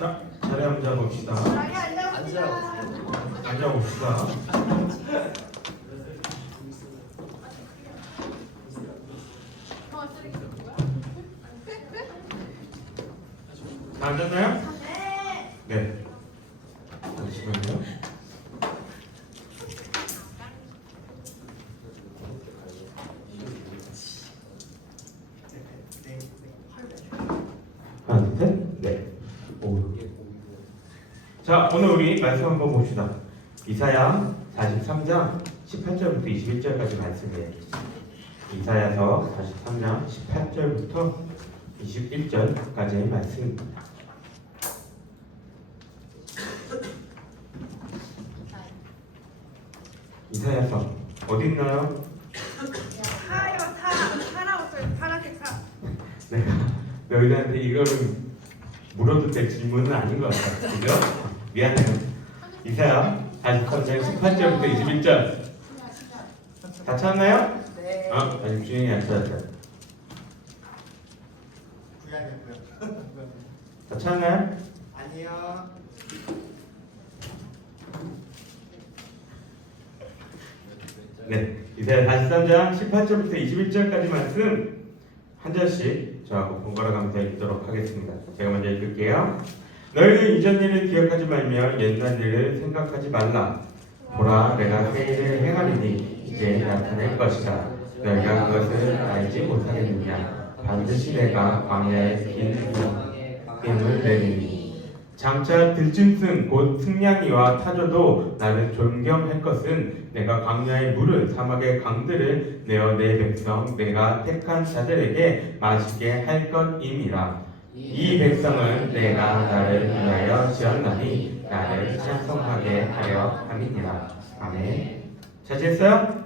자, 자리 앉아 봅시다. 앉아 봅시다. 다 앉았나요? 네. 잠시만요. 하나, 둘, 셋. 네. 오. 자, 오늘 우리 말씀 한번 봅시다. 이사야 43장 18절부터 21절까지 말씀이에요. 이사야서 43장 18절부터 21절까지의 말씀입니다. 이사야서 어디 있나요? 파란색 사. 내가 너희들한테 이거는 물어도 될 질문은 아닌 것 같아. 그죠? 미안해요. 이사야 43장 18절부터 21절 다 찾았나요? 네. 아직 주인이 안 찾았어요. 다 찾았나요? 아니요. 네, 이사야 43장 18절부터 21절까지 말씀 한 절씩 저하고 번갈아 가면서 읽도록 하겠습니다. 제가 먼저 읽을게요. 너희는 이전 일을 기억하지 말며 옛날 일을 생각하지 말라. 보라, 내가 새 일을 행하리니 이제 나타낼 것이다. 너희가 그것을 알지 못하겠느냐. 반드시 내가 광야에 긴 뱀을 내리니 장차 들짐승 곧 승냥이와 타조도 나를 존경할 것은 내가 광야의 물을 사막의 강들을 내어 내 백성 내가 택한 자들에게 마시게 할 것임이라. 이 백성은 내가 나를 위하여 지었나니 나를 찬송하게 하려 함이니라. 아멘. 자제했어요?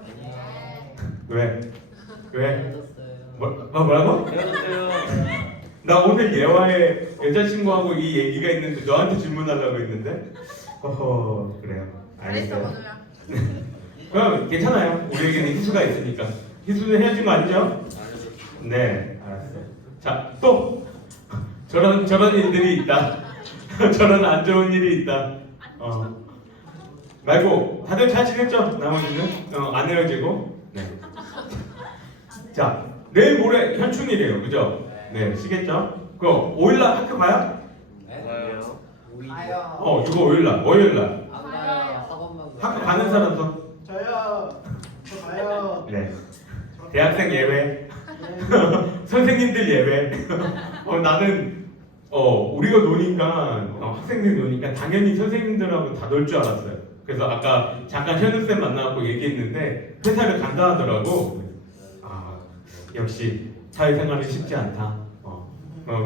왜? 왜? 뭐라고? 나 오늘 예화에 여자친구하고 이 얘기가 있는데 너한테 질문하려고 했는데 허허 그래요. 알겠어요. 그럼 괜찮아요. 우리에게는 희수가 있으니까. 희수는 헤어진 거 아니죠? 네, 알았어요. 자, 또 저런 일들이 있다. 저런 안 좋은 일이 있다. 말고 다들 잘 지냈죠? 나머지는 안 헤어지고. 네. 자, 내일 모레 현충일이에요, 그죠? 네, 시겠죠? 그 5일날 학교 가요? 네? 가요. 이거 5일날, 월요일날 안 가요. 학원만 학교 가는 사람도? 저요. 저 가요. 네. 대학생 예외, 선생님들 예외. 나는 우리가 노니까 학생들이 노니까 당연히 선생님들하고 다 놀 줄 알았어요. 그래서 아까 잠깐 현우쌤 만나고 얘기했는데 회사를 간다 하더라고. 역시 사회생활은 쉽지 않다.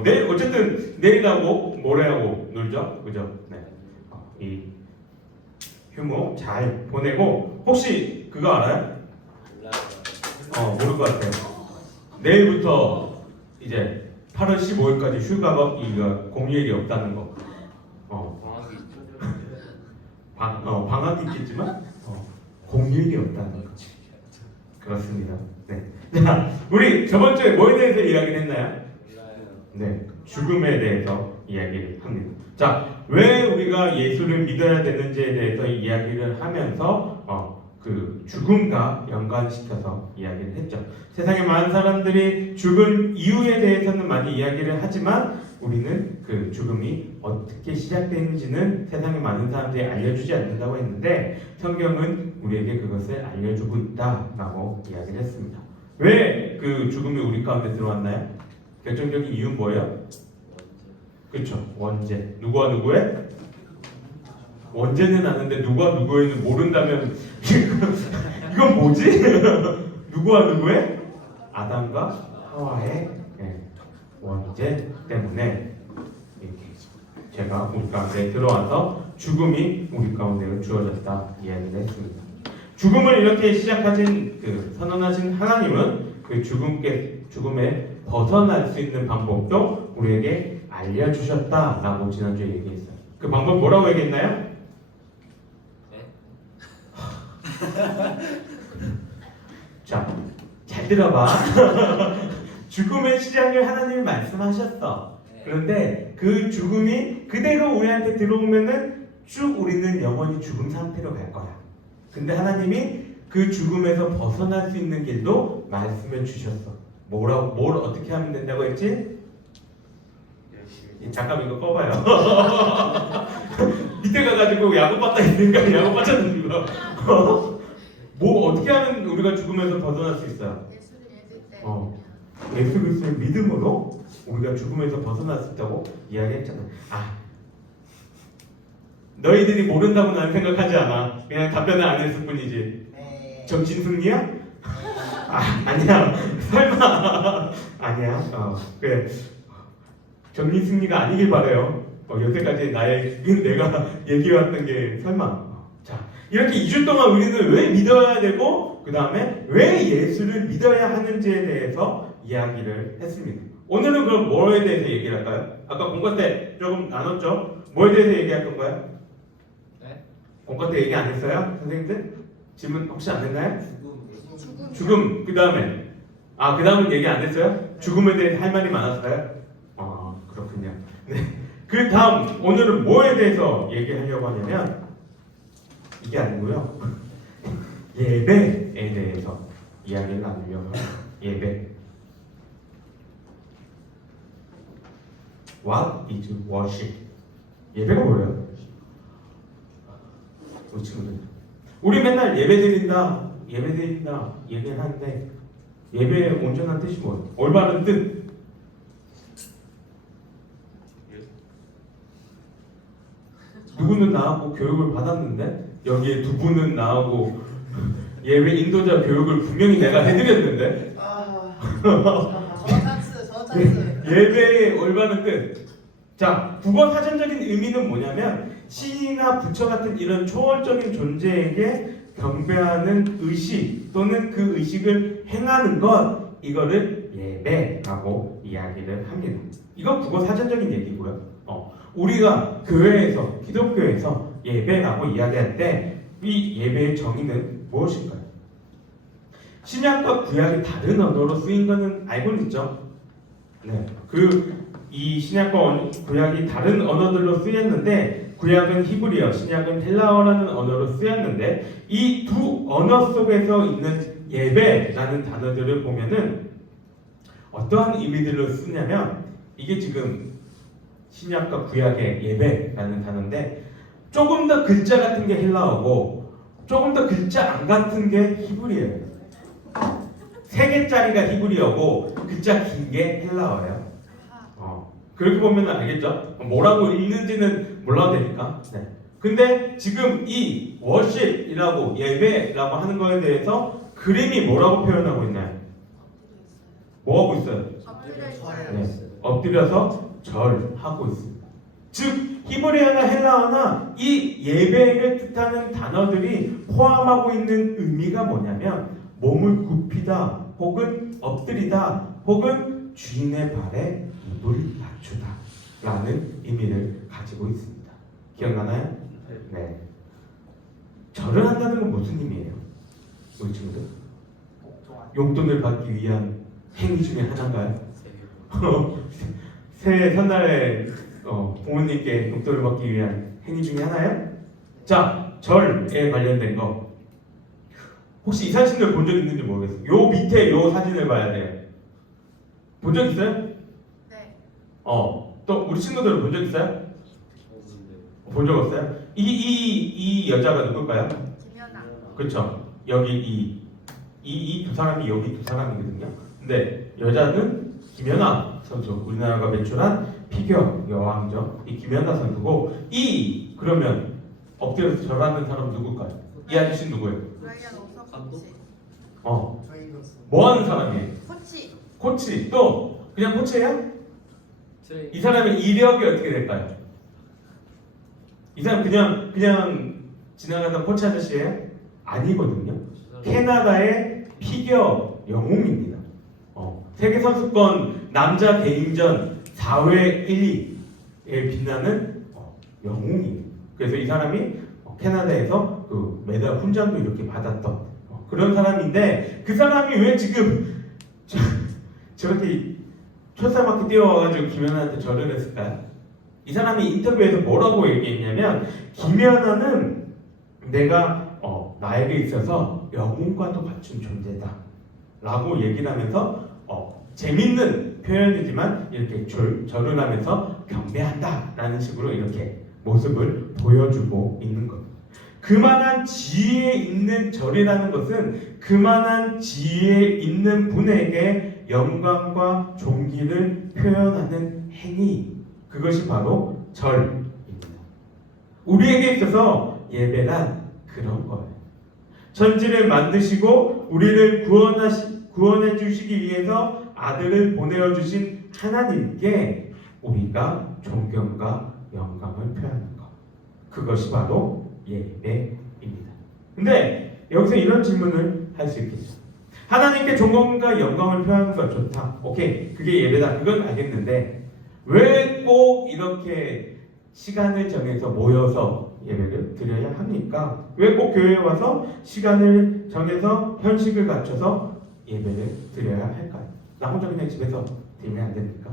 내일 어쨌든 내일하고 모레하고 놀죠, 그죠? 네. 이 휴무 잘 보내고 혹시 그거 알아요? 모를 것 같아요. 내일부터 이제 8월 15일까지 휴가가 공휴일이 없다는 거. 방학이 있겠지만 공휴일이 없다는 거. 그렇습니다. 네. 자, 우리 저번 주에 뭐에 대해서 이야기를 했나요? 네, 죽음에 대해서 이야기를 합니다. 자, 왜 우리가 예수를 믿어야 되는지에 대해서 이야기를 하면서 그 죽음과 연관시켜서 이야기를 했죠. 세상에 많은 사람들이 죽은 이유에 대해서는 많이 이야기를 하지만 우리는 그 죽음이 어떻게 시작되는지는 세상에 많은 사람들이 알려주지 않는다고 했는데 성경은 우리에게 그것을 알려주고 있다라고 이야기를 했습니다. 왜 그 죽음이 우리 가운데 들어왔나요? 결정적인 이유는 뭐예요? 그렇죠. 원죄. 누구와 누구의? 원죄는 아는데 누구와 누구에는 모른다면 이건 뭐지? 누구와 누구의? 아담과 하와의 원죄 때문에 이렇게 제가 우리 가운데 들어와서 죽음이 우리 가운데 주어졌다 이야기를 했습니다. 죽음을 이렇게 시작하신 선언하신 하나님은 그 죽음에 벗어날 수 있는 방법도 우리에게 알려주셨다라고 지난주에 얘기했어요. 그 방법 뭐라고 얘기했나요? 자, 잘 들어봐. 죽음의 시작을 하나님이 말씀하셨어. 그런데 그 죽음이 그대로 우리한테 들어오면은 쭉 우리는 영원히 죽은 상태로 갈 거야. 근데 하나님이 그 죽음에서 벗어날 수 있는 길도 말씀해 주셨어. 뭘 어떻게 하면 된다고 했지? 잠깐 이거 꺼봐요. 밑에 가가지고 야구 바다 있는가 야구 빠졌는 거. 뭐 어떻게 하면 우리가 죽음에서 벗어날 수 있어요? 예수 그리스도의 믿음으로 우리가 죽음에서 벗어날 수 있다고 이야기했잖아. 너희들이 모른다고 나는 생각하지 않아. 그냥 답변을 안 했을 뿐이지. 네. 정신 승리야? 아니야. 설마. 아니야. 그래. 정신 승리가 아니길 바래요. 여태까지 내가 얘기해왔던 게 설마. 자, 이렇게 2주 동안 우리는 왜 믿어야 되고 그 다음에 왜 예수를 믿어야 하는지에 대해서 이야기를 했습니다. 오늘은 그럼 뭐에 대해서 얘기를 할까요? 아까 공과 때 조금 나눴죠? 뭐에 대해서 얘기할 건가요? 네? 공과 때 얘기 안 했어요? 선생님들? 질문 혹시 안 했나요? 죽음. 죽음. 그 다음에 그 다음은 얘기 안 했어요? 죽음에 대해서 할 말이 많았어요? 그렇군요. 네. 그 다음 오늘은 뭐에 대해서 얘기하려고 하냐면 이게 아니고요. 예배에 대해서 이야기를 나누려고 해요. 예배. What is worship? 예배가 뭐예요? 우리 친구들. 우리 맨날 예배드린다 얘기를 하는데 예배의 온전한 뜻이 뭐예요? 올바른 뜻. 누구는 나하고 교육을 받았는데 여기에 두 분은 나하고 예배 인도자 교육을 분명히 내가 해드렸는데 저 찬스. 예배의 올바른 뜻. 자, 국어 사전적인 의미는 뭐냐면 신이나 부처 같은 이런 초월적인 존재에게 경배하는 의식 또는 그 의식을 행하는 것, 이거를 예배라고 이야기를 합니다. 이건 국어 사전적인 얘기고요. 우리가 교회에서 기독교에서 예배라고 이야기할 때 이 예배의 정의는 무엇일까요? 신약과 구약이 다른 언어로 쓰인 것은 알고는 있죠. 네, 이 신약과 구약이 다른 언어들로 쓰였는데 구약은 히브리어, 신약은 헬라어라는 언어로 쓰였는데 이 두 언어 속에서 있는 예배라는 단어들을 보면은 어떠한 의미들로 쓰냐면 이게 지금 신약과 구약의 예배라는 단어인데 조금 더 글자 같은 게 헬라어고 조금 더 글자 안 같은 게 히브리어예요. 3개짜리가 히브리어고 글자 긴 게 헬라어예요. 그렇게 보면 알겠죠? 뭐라고 읽는지는 몰라도 되니까. 네. 근데 지금 이 워십이라고 예배라고 하는 거에 대해서 그림이 뭐라고 표현하고 있나요? 뭐 하고 있어요? 엎드려서 절하고 있습니다. 즉 히브리어나 헬라어나 이 예배를 뜻하는 단어들이 포함하고 있는 의미가 뭐냐면 몸을 굽히다 혹은 엎드리다 혹은 주인의 발에 입을 낮추다 라는 의미를 가지고 있습니다. 기억나나요? 네. 절을 한다는 건 무슨 의미예요? 우리 친구들? 용돈을 받기 위한 행위 중에 하나인가요? 새해 첫날에 부모님께 용돈을 받기 위한 행위 중에 하나요? 자, 절에 관련된 거 혹시 이 사진을 본 적 있는지 모르겠어요. 요 밑에 요 사진을 봐야 돼요. 본 적 있어요? 네. 또 우리 친구들은 본 적 있어요? 본 적 없어요? 이 여자가 누굴까요? 김연아. 그렇죠. 여기 이 두 사람이 여기 두 사람이거든요. 근데 여자는 김연아 선수, 우리나라가 배출한 피겨 여왕이죠. 이 김연아 선수고 그러면 엎드려서 절하는 사람 누굴까요? 이 아저씨 누구예요? 브라이언 옥석 코치. 뭐 하는 사람이에요? 코치. 코치. 또 그냥 코치예요? 이 사람의 이력이 어떻게 될까요? 이 사람 그냥 지나가던 코치 아저씨예요? 아니거든요. 캐나다의 피겨 영웅입니다. 세계 선수권 남자 개인전 4회 1위에 빛나는 영웅이에요. 그래서 이 사람이 캐나다에서 그 메달 훈장도 이렇게 받았던 그런 사람인데 그 사람이 왜 지금 저렇게 철사맞게 뛰어와가지고 김연아한테 절을 했을까요? 이 사람이 인터뷰에서 뭐라고 얘기했냐면 김연아는 내가 나에게 있어서 영혼과도 같은 존재다 라고 얘기를 하면서 재밌는 표현이지만 이렇게 절을 하면서 경배한다 라는 식으로 이렇게 모습을 보여주고 있는 겁니다. 그만한 지혜에 있는 절이라는 것은 그만한 지혜에 있는 분에게 영광과 존귀를 표현하는 행위, 그것이 바로 절입니다. 우리에게 있어서 예배란 그런 거예요. 천지를 만드시고 우리를 구원해 주시기 위해서 아들을 보내어 주신 하나님께 우리가 존경과 영광을 표현하는 것, 그것이 바로 예배입니다. 근데 여기서 이런 질문을 할 수 있겠죠. 하나님께 존경과 영광을 표현하는 거 좋다. 오케이, 그게 예배다. 그건 알겠는데 왜 꼭 이렇게 시간을 정해서 모여서 예배를 드려야 합니까? 왜 꼭 교회에 와서 시간을 정해서 현식을 갖춰서 예배를 드려야 할까요? 나 혼자 그냥 집에서 드리면 안 됩니까?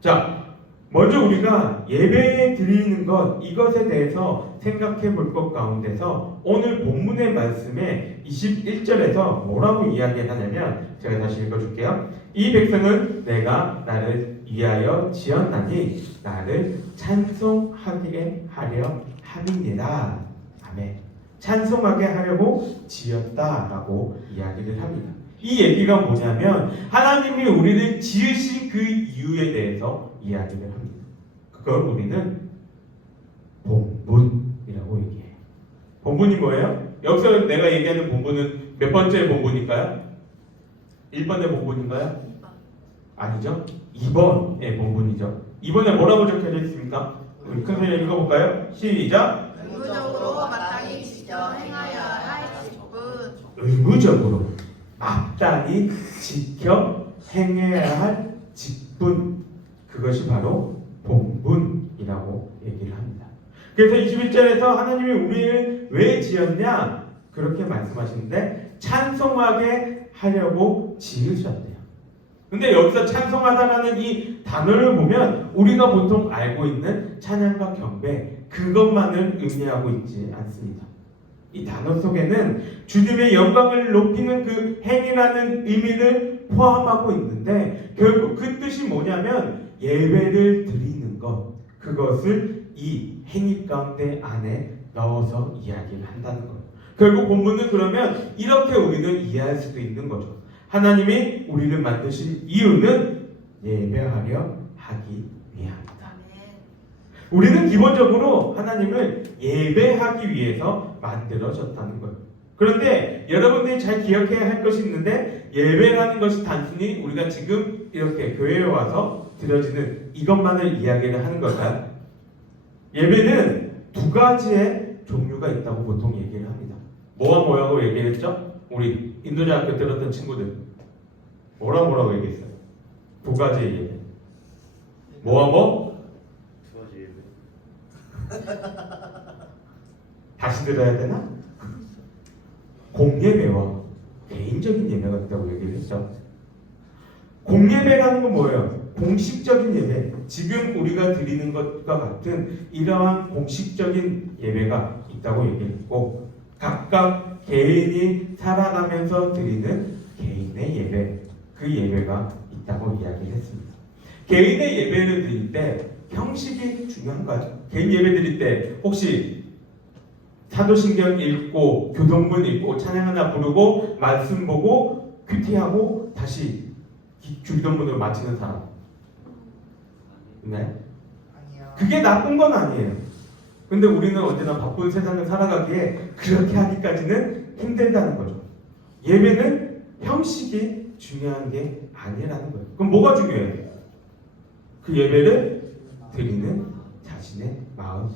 자, 먼저 우리가 예배에 드리는 것, 이것에 대해서 생각해 볼 것 가운데서 오늘 본문의 말씀에 21절에서 뭐라고 이야기하냐면, 제가 다시 읽어줄게요. 이 백성은 내가 나를 위하여 지었나니 나를 찬송하게 하려 함이니라. 아멘. 찬송하게 하려고 지었다라고 이야기를 합니다. 이 얘기가 뭐냐면 하나님이 우리를 지으신 그 이유에 대해서 이야기를 합니다. 그걸 우리는 본분이라고 얘기해요. 본분이 뭐예요? 여기서 내가 얘기하는 본분은 몇 번째 본분일까요? 1번의 본분인가요? 아니죠? 2번의 본분이죠. 2번에 뭐라고 적혀져 있습니까? 우리 큰 소리 읽어볼까요? 시작! 의무적으로 마땅히 지켜 행하여야 할 직분. 의무적으로 마땅히 지켜 행해야 할 직분, 그것이 바로 본분이라고 얘기를 합니다. 그래서 21절에서 하나님이 우리를 왜 지었냐 그렇게 말씀하시는데 찬송하게 하려고 지으셨대요. 근데 여기서 찬송하다라는 이 단어를 보면 우리가 보통 알고 있는 찬양과 경배, 그것만을 의미하고 있지 않습니다. 이 단어 속에는 주님의 영광을 높이는 그 행위라는 의미를 포함하고 있는데, 결국 그 뜻이 뭐냐면 예배를 드리는 것, 그것을 이 행위 가운데 안에 넣어서 이야기를 한다는 거예요. 결국 본문은 그러면 이렇게 우리는 이해할 수도 있는 거죠. 하나님이 우리를 만드신 이유는 예배하려 하기 위함이다. 우리는 기본적으로 하나님을 예배하기 위해서 만들어졌다는 거예요. 그런데 여러분들이 잘 기억해야 할 것이 있는데, 예배라는 것이 단순히 우리가 지금 이렇게 교회에 와서 드려지는 이것만을 이야기를 하는 것과, 예배는 두 가지의 종류가 있다고 보통 얘기를 합니다. 뭐와 뭐라고 얘기를 했죠? 우리 인도자학교 들었던 친구들 뭐라고 얘기했어요? 두 가지의 예배. 뭐와 뭐? 두 가지 예배. 다시 들어야 되나? 공예배와 개인적인 예배가 있다고 얘기를 했죠. 공예배라는 건 뭐예요? 공식적인 예배, 지금 우리가 드리는 것과 같은 이러한 공식적인 예배가 있다고 얘기했고, 각각 개인이 살아가면서 드리는 개인의 예배, 그 예배가 있다고 이야기를 했습니다. 개인의 예배를 드릴 때 형식이 중요한가요? 개인 예배 드릴 때 혹시 사도신경 읽고 교동문 읽고 찬양 하나 부르고 말씀 보고 큐티하고 다시 주기도문으로 마치는 사람 있나요? 아니요. 그게 나쁜 건 아니에요. 근데 우리는 언제나 바쁜 세상을 살아가기에 그렇게 하기까지는 힘들다는 거죠. 예배는 형식이 중요한 게 아니라는 거예요. 그럼 뭐가 중요해요? 그 예배를 드리는 자신의 마음.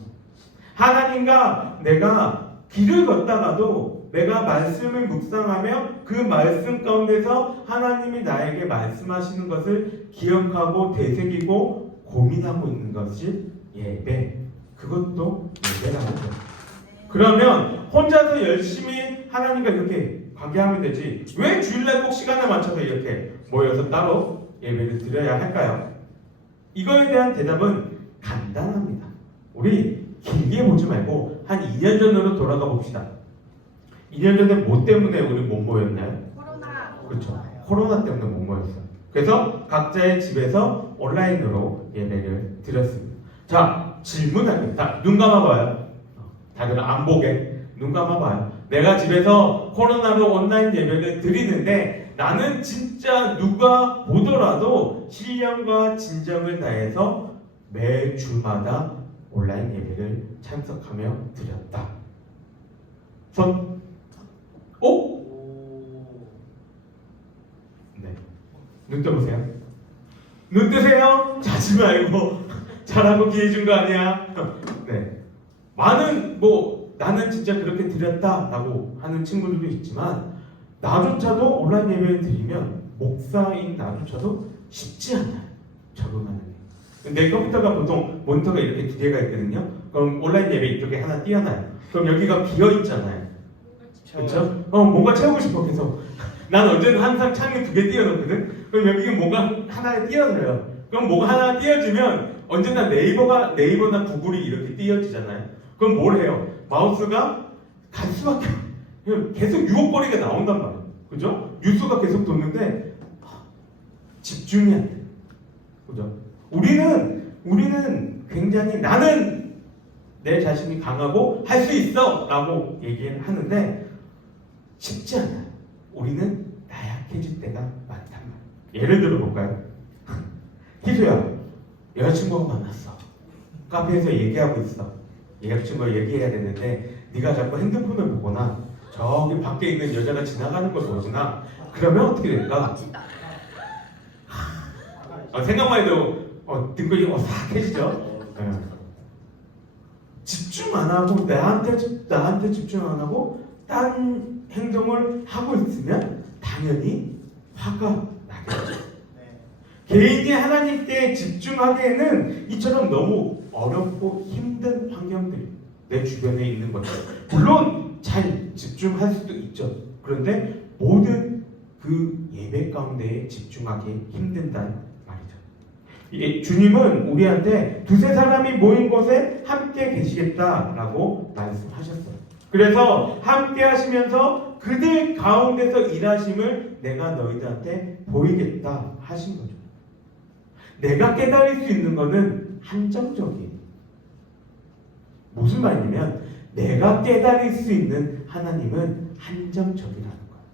하나님과 내가 길을 걷다가도 내가 말씀을 묵상하며 그 말씀 가운데서 하나님이 나에게 말씀하시는 것을 기억하고 되새기고 고민하고 있는 것이 예배. 그것도 예배라는 거예요. 그러면 혼자서 열심히 하나님과 이렇게 관계하면 되지, 왜 주일날 꼭 시간에 맞춰서 이렇게 모여서 따로 예배를 드려야 할까요? 이거에 대한 대답은 간단합니다. 우리 길게 보지 말고 한 2년 전으로 돌아가 봅시다. 2년 전에 뭐 때문에 우리 못 모였나요? 코로나. 그렇죠. 코로나 때문에 못 모였어요. 그래서 각자의 집에서 온라인으로 예배를 드렸습니다. 자, 질문하겠다. 눈 감아봐요. 다들 안 보게 눈 감아봐요. 내가 집에서 코로나로 온라인 예배를 드리는데 나는 진짜 누가 보더라도 신령과 진정을 다해서 매 주마다 온라인 예배를 참석하며 드렸다. 손. 오? 네. 눈 떠보세요. 눈 뜨세요. 자지 말고 잘하고 기회 준 거 아니야. 네. 많은 나는 진짜 그렇게 드렸다라고 하는 친구들도 있지만 나조차도 온라인 예배를 드리면 목사인 나조차도 쉽지 않아요. 적응하는 게. 내 컴퓨터가 보통 모니터가 이렇게 두 개가 있거든요. 그럼 온라인 예배 이쪽에 하나 띄어놔요. 그럼 여기가 비어 있잖아요. 그렇죠? 뭔가 채우고 싶어 계속. 난 언제나 항상 창에 두 개 띄워놓거든. 그럼 여기 뭔가 하나에 띄어져요. 그럼 뭐가 하나 띄어지면 언제나 네이버나 구글이 이렇게 띄어지잖아요. 그럼 뭘 해요? 마우스가 갈 수밖에 없어요. 계속 유혹거리가 나온단 말이에요. 그죠? 뉴스가 계속 돕는데 집중이 안 돼요. 그죠? 우리는 굉장히 나는 내 자신이 강하고 할 수 있어 라고 얘기를 하는데 쉽지 않아요. 우리는 나약해질 때가 많단 말이에요. 예를 들어 볼까요? 희수야, 여자친구가 만났어. 카페에서 얘기하고 있어. 여자친구가 얘기해야 되는데 네가 자꾸 핸드폰을 보거나 저기 밖에 있는 여자가 지나가는 걸 보거나 그러면 어떻게 될까? 생각만 해도 등골이 어색해지죠? 네. 집중 안 하고 나한테 집중 안 하고 딴 행동을 하고 있으면 당연히 화가 나겠죠. 개인이 하나님께 집중하기에는 이처럼 너무 어렵고 힘든 환경들이 내 주변에 있는 것들 물론 잘 집중할 수도 있죠. 그런데 모든 그 예배 가운데에 집중하기 힘든다는 말이죠. 주님은 우리한테 두세 사람이 모인 곳에 함께 계시겠다라고 말씀하셨어요. 그래서 함께 하시면서 그들 가운데서 일하심을 내가 너희들한테 보이겠다 하신 거죠. 내가 깨달을 수 있는 것은 한정적이에요. 무슨 말이냐면 내가 깨달을 수 있는 하나님은 한정적이라는 거예요.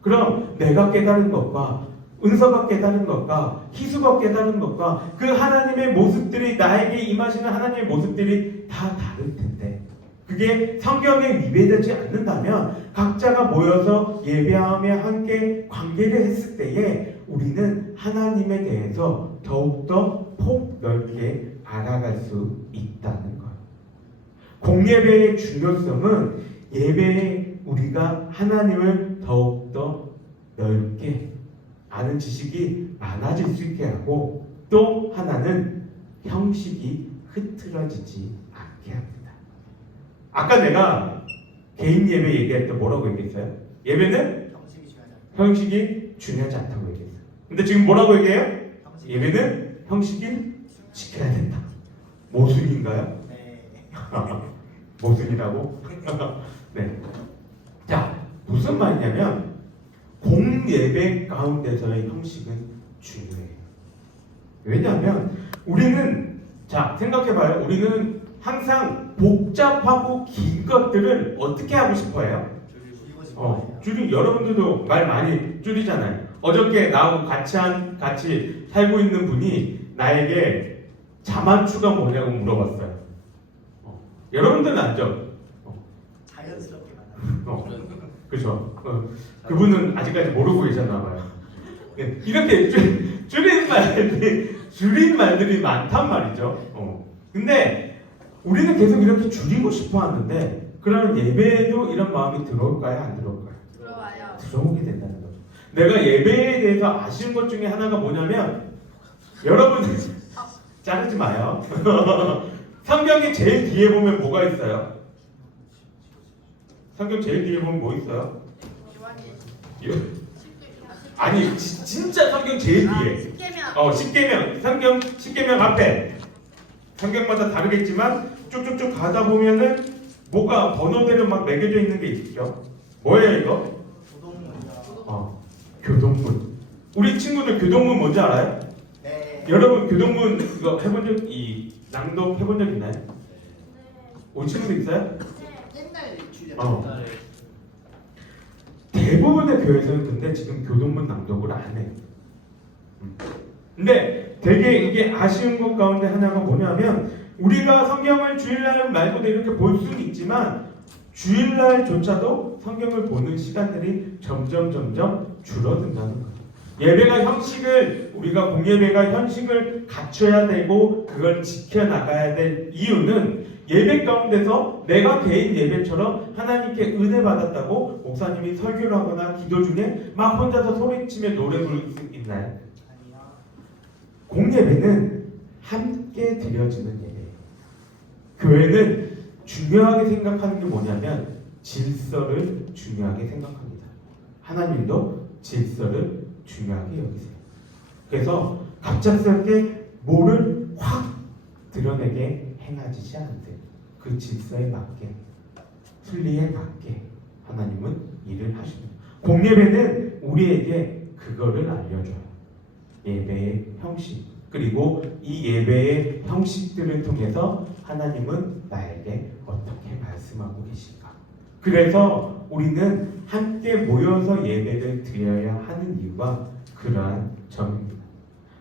그럼 내가 깨달은 것과 은서가 깨달은 것과 희수가 깨달은 것과 그 하나님의 모습들이 나에게 임하시는 하나님의 모습들이 다 다를 텐데 그게 성경에 위배되지 않는다면 각자가 모여서 예배하며 함께 관계를 했을 때에 우리는 하나님에 대해서 더욱더 폭넓게 알아갈 수 있다는 것. 공예배의 중요성은 예배에 우리가 하나님을 더욱더 넓게 아는 지식이 많아질 수 있게 하고 또 하나는 형식이 흐트러지지 않게 합니다. 아까 내가 개인 예배 얘기할 때 뭐라고 얘기했어요? 예배는 형식이 중요하지 않다고 얘기했어요. 근데 지금 뭐라고 얘기해요? 예배는 형식이 지켜야 된다. 모순인가요? 네. 모순이라고? 네. 자, 무슨 말이냐면 공예배 가운데서의 형식은 중요해요. 왜냐하면 우리는 생각해봐요. 우리는 항상 복잡하고 긴 것들을 어떻게 하고 싶어해요? 여러분들도 말 많이 줄이잖아요. 어저께 나하고 같이 살고 있는 분이 나에게 자만추가 뭐냐고 물어봤어요. 여러분들은 알죠? 자연스럽게 그죠? 그분은 아직까지 모르고 계셨나 봐요. 네, 이렇게 줄인 말들이 많단 말이죠. 근데 우리는 계속 이렇게 줄이고 싶어 하는데 그러면 예배에도 이런 마음이 들어올까요? 안 들어올까요? 들어와요. 들어오게 된다는 거죠. 내가 예배에 대해서 아쉬운 것 중에 하나가 뭐냐면 여러분 자르지 마요. 성경의 제일 뒤에 보면 뭐가 있어요? 성경 제일 뒤에 보면 뭐 있어요? 아니 진짜 성경 제일 뒤에. 십계명. 십계명. 성경 십계명 앞에. 성경마다 다르겠지만 쭉쭉쭉 가다 보면은 뭐가 번호대로 막 매겨져 있는 게 있죠. 뭐예요 이거? 부동문이요. 교동문. 우리 친구들 교동문 뭔지 알아요? 네. 여러분 교동문 이거 해본 낭독 해본 적 있나요? 우리 친구들 있어요? 옛날 주제. 대부분의 교회에서는 근데 지금 교동문 낭독을 안 해요. 근데 되게 이게 아쉬운 것 가운데 하나가 뭐냐면 우리가 성경을 주일날 말고도 이렇게 볼 수는 있지만 주일날조차도 성경을 보는 시간들이 점점 줄어든다는 거예요. 예배가 형식을 우리가 공예배가 형식을 갖춰야 되고 그걸 지켜나가야 될 이유는 예배 가운데서 내가 개인 예배처럼 하나님께 은혜 받았다고 목사님이 설교를 하거나 기도 중에 막 혼자서 소리치며 노래 부를 수 있나요? 아니요. 공예배는 함께 드려지는 예배예요. 교회는 중요하게 생각하는 게 뭐냐면 질서를 중요하게 생각합니다. 하나님도 질서를 중요하게 여기세요. 그래서 갑작스럽게 뭐를 확 드러내게 행하지 않으세요. 그 질서에 맞게, 순리에 맞게 하나님은 일을 하십니다. 공예배는 우리에게 그거를 알려줘요. 예배의 형식, 그리고 이 예배의 형식들을 통해서 하나님은 나에게 어떻게 말씀하고 계신가. 그래서 우리는 함께 모여서 예배를 드려야 하는 이유가 그러한 점입니다.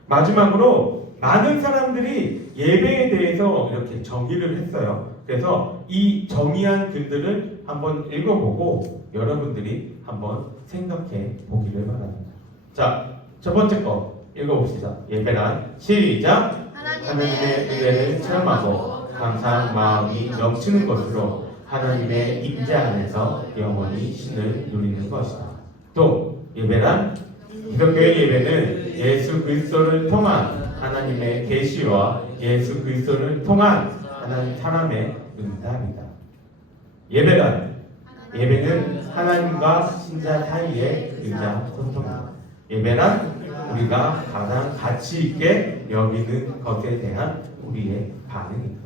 마지막으로 많은 사람들이 예배에 대해서 이렇게 정의를 했어요. 그래서 이 정의한 글들을 한번 읽어보고 여러분들이 한번 생각해 보기를 바랍니다. 자, 첫 번째 거 읽어봅시다. 예배란 시작! 하나님의 은혜를 체험하고 감사한 마음이 넘치는 것으로 하나님의 임재 안에서 영원히 신을 누리는 것이다. 또 예배란 기독교의 예배는 예수 그리스도를 통한 하나님의 계시와 예수 그리스도를 통한 하나님 사람의 응답이다. 예배는 하나님과 신자 사이의 의자 소통이다. 예배란 우리가 가장 가치 있게 여기는 것에 대한 우리의 반응이다.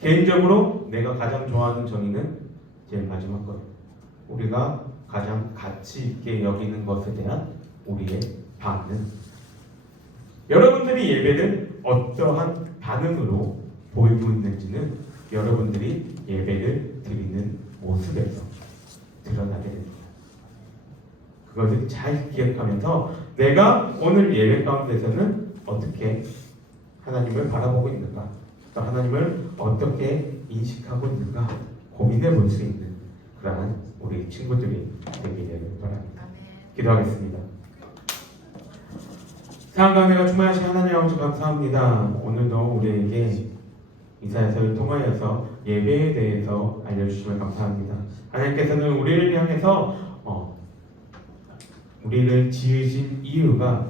개인적으로 내가 가장 좋아하는 정의는 제일 마지막 거예요. 우리가 가장 가치 있게 여기는 것에 대한 우리의 반응. 여러분들이 예배를 어떠한 반응으로 보이고 있는지는 여러분들이 예배를 드리는 모습에서 드러나게 됩니다. 그것을 잘 기억하면서 내가 오늘 예배 가운데서는 어떻게 하나님을 바라보고 있는가, 또 하나님을 어떻게 인식하고 있는가 고민해 볼 수 있는 그러한 우리 친구들이 되기를 바랍니다. 기도하겠습니다. 사랑과 은혜가 충만하신 하나님 아버지 감사합니다. 오늘도 우리에게 이사야서를 통하여서 예배에 대해서 알려주시면 감사합니다. 하나님께서는 우리를 향해서 우리를 지으신 이유가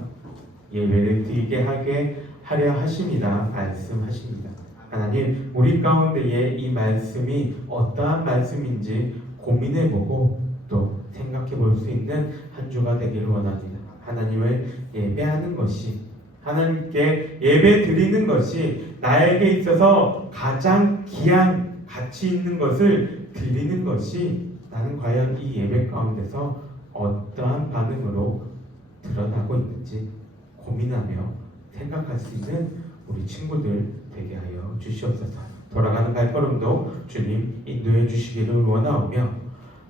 예배를 드리게 하게 하려 하심이다 말씀하십니다. 하나님, 우리 가운데에 이 말씀이 어떠한 말씀인지 고민해보고 또 생각해볼 수 있는 한 주가 되기를 원합니다. 하나님을 예배하는 것이, 하나님께 예배 드리는 것이 나에게 있어서 가장 귀한 가치 있는 것을 드리는 것이 나는 과연 이 예배 가운데서 어떠한 반응으로 드러나고 있는지 고민하며 생각할 수 있는 우리 친구들 되게 하여 주시옵소서. 돌아가는 발걸음도 주님 인도해 주시기를 원하오며,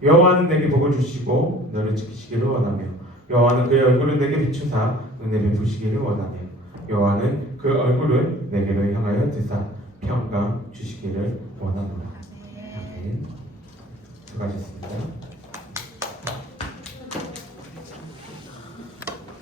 여호와는 내게 복을 주시고 너를 지키시기를 원하며, 여호와는 그의 얼굴을 내게 비추사 은혜 베푸시기를 원하며, 여호와는 그 얼굴을 내게로 향하여 드사 평강 주시기를 원하노라. 아멘. 수고하셨습니다.